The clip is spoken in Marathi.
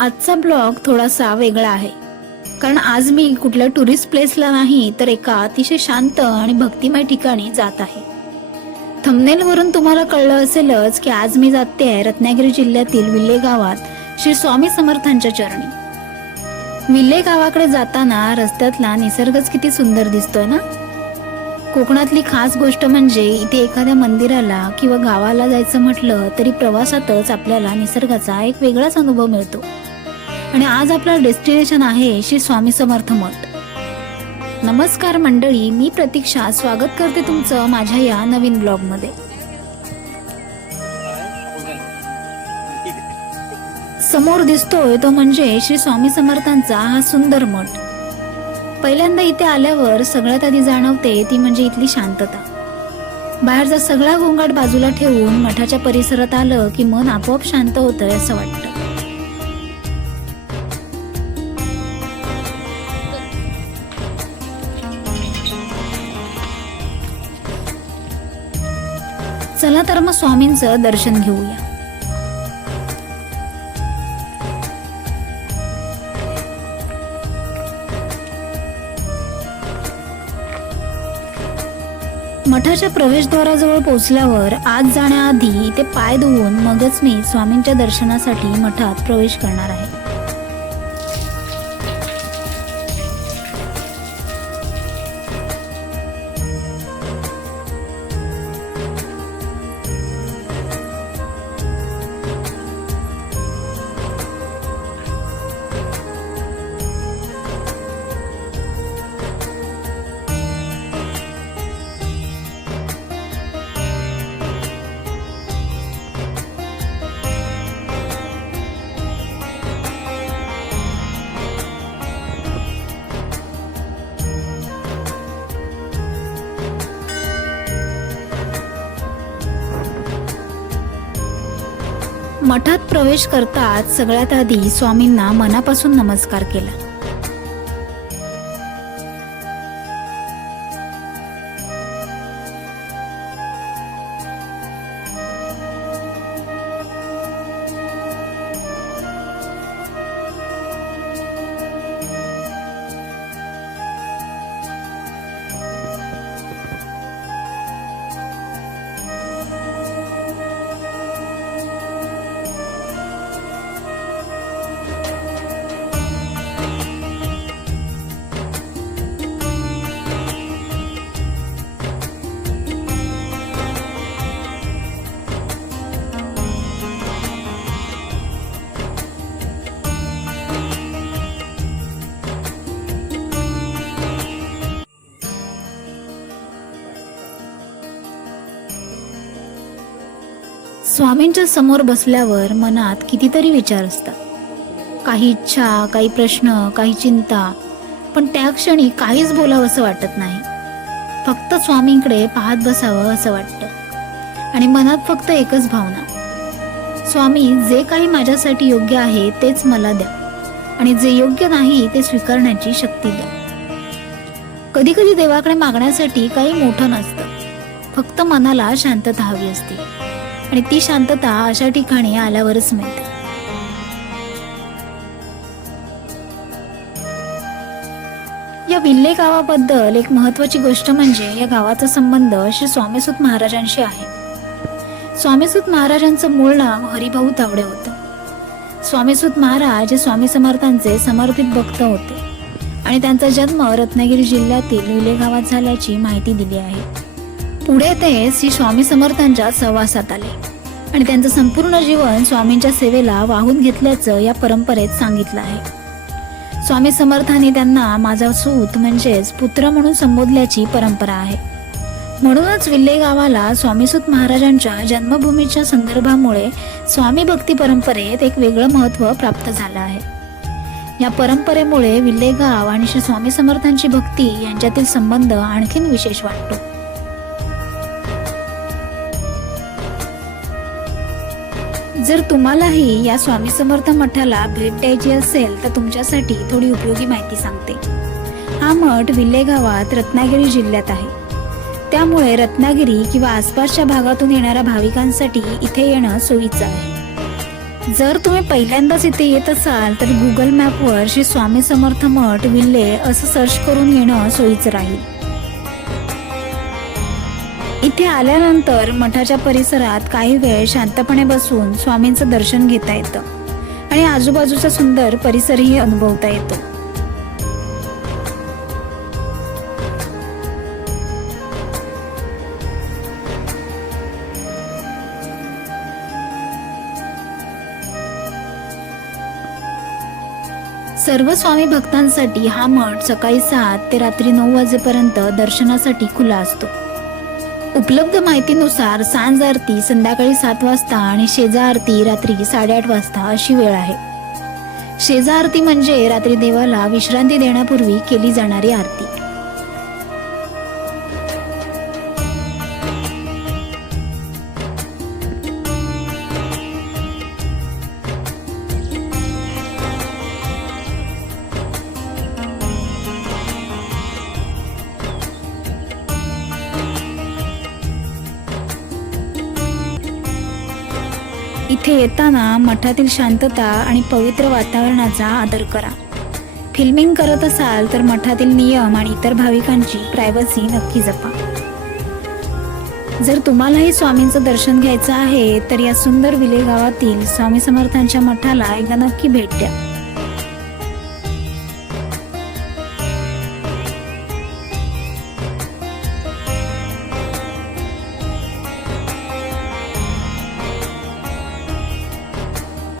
आजचा ब्लॉग थोडासा वेगळा आहे, कारण आज मी कुठल्या टुरिस्ट प्लेसला नाही तर एका अतिशय शांत आणि भक्तिमय ठिकाणी जात आहे. थंबनेल वरून तुम्हाला कळलं असेलच की आज मी जाते आहे रत्नागिरी जिल्ह्यातील विल्हे गावात श्री स्वामी समर्थांच्या चरणी. विल्हे गावाकडे जाताना रस्त्यातला निसर्गच किती सुंदर दिसतोय ना. कोकणातली खास गोष्ट म्हणजे इथे एखाद्या मंदिराला किंवा गावाला जायचं म्हटलं तरी प्रवासातच आपल्याला निसर्गाचा एक वेगळाच अनुभव मिळतो. आणि आज आपला डेस्टिनेशन आहे श्री स्वामी समर्थ मठ. नमस्कार मंडळी, मी प्रतीक्षा स्वागत करते तुमचं माझ्या या नवीन ब्लॉग मध्ये. समोर दिसतोय तो म्हणजे श्री स्वामी समर्थांचा हा सुंदर मठ. पहिल्यांदा इथे आल्यावर सगळ्यात आधी जाणवते ती म्हणजे इथली शांतता. बाहेरचा सगळा गोंगाट बाजूला ठेवून मठाच्या परिसरात आलं की मन आपोआप शांत होतंय असं वाटतं. चला तर मग स्वामींचं दर्शन घेऊया. मठाच्या प्रवेशद्वाराजवळ पोहोचल्यावर आत जाण्याआधी इथे पाय धुवून मगच मी स्वामींच्या दर्शनासाठी मठात प्रवेश करणार आहे. मठात प्रवेश करताच सगळ्यात आधी स्वामींना मनापासून नमस्कार केला. स्वामींच्या समोर बसल्यावर मनात कितीतरी विचार असतात. काही इच्छा, काही प्रश्न, काही चिंता, पण त्या क्षणी काहीच बोलावं असं वाटत नाही. फक्त स्वामींकडे पाहत बसावं असं वाटतं. आणि मनात फक्त एकच भावना, स्वामी जे काही माझ्यासाठी योग्य आहे तेच मला द्या आणि जे योग्य नाही ते स्वीकारण्याची शक्ती द्या. कधी कधी देवाकडे मागण्यासाठी काही मोठं नसतं, फक्त मनाला शांतता हवी असते आणि ती शांतता अशा ठिकाणी आल्यावरच मिळते. या विल्हे गावाबद्दल एक महत्वाची गोष्ट म्हणजे या गावाचा संबंध श्री स्वामीसुत महाराजांशी आहे. स्वामीसुत महाराजांचं मूळ नाव हरिभाऊ तावडे होतं. स्वामीसुत महाराज हे स्वामी समर्थांचे समर्पित भक्त होते आणि त्यांचा जन्म रत्नागिरी जिल्ह्यातील विल्हे गावात झाल्याची माहिती दिली आहे. पुढे ते श्री स्वामी समर्थांच्या सहवासात आले आणि त्यांचं संपूर्ण जीवन स्वामींच्या सेवेला वाहून घेतल्याचं या परंपरेत सांगितलं आहे. स्वामी समर्थांनी त्यांना माझा सूत म्हणजेच पुत्र म्हणून संबोधल्याची परंपरा आहे. म्हणूनच विल्हे गावाला स्वामीसुत महाराजांच्या जन्मभूमीच्या संदर्भामुळे स्वामी भक्ती परंपरेत एक वेगळं महत्त्व प्राप्त झालं आहे. या परंपरेमुळे विल्हे गाव आणि श्री स्वामी समर्थांची भक्ती यांच्यातील संबंध आणखीन विशेष वाटतो. जर तुम्हालाही या स्वामी समर्थ मठाला भेट द्यायची असेल तर तुमच्यासाठी थोडी उपयोगी माहिती सांगते. हा मठ विल्हे गावात रत्नागिरी जिल्ह्यात आहे. त्यामुळे रत्नागिरी किंवा आसपासच्या भागातून येणाऱ्या भाविकांसाठी इथे येणं सोयीचं आहे. जर तुम्ही पहिल्यांदाच इथे येत असाल तर गुगल मॅपवर श्री स्वामी समर्थ मठ विल्हे असं सर्च करून येणं सोयीचं राहील. इथे आल्यानंतर मठाच्या परिसरात काही वेळ शांतपणे बसून स्वामींचं दर्शन घेता येतं आणि आजूबाजूचा सुंदर परिसरही अनुभवता येतो. सर्व स्वामी भक्तांसाठी हा मठ सकाळी 7 ते रात्री 9 वाजेपर्यंत दर्शनासाठी खुला असतो. उपलब्ध माहितीनुसार सांज आरती संध्याकाळी 7 वाजता आणि शेजा आरती रात्री 8:30 वाजता अशी वेळ आहे. शेजा आरती म्हणजे रात्री देवाला विश्रांती देण्यापूर्वी केली जाणारी आरती. इथे येताना मठातील शांतता आणि पवित्र वातावरणाचा आदर करा. फिल्मिंग करत असाल तर मठातील नियम आणि इतर भाविकांची प्रायव्हसी नक्की जपा. जर तुम्हालाही स्वामींचं दर्शन घ्यायचं आहे तर या सुंदर विले गावातील स्वामी समर्थांच्या मठाला एकदा नक्की भेट द्या.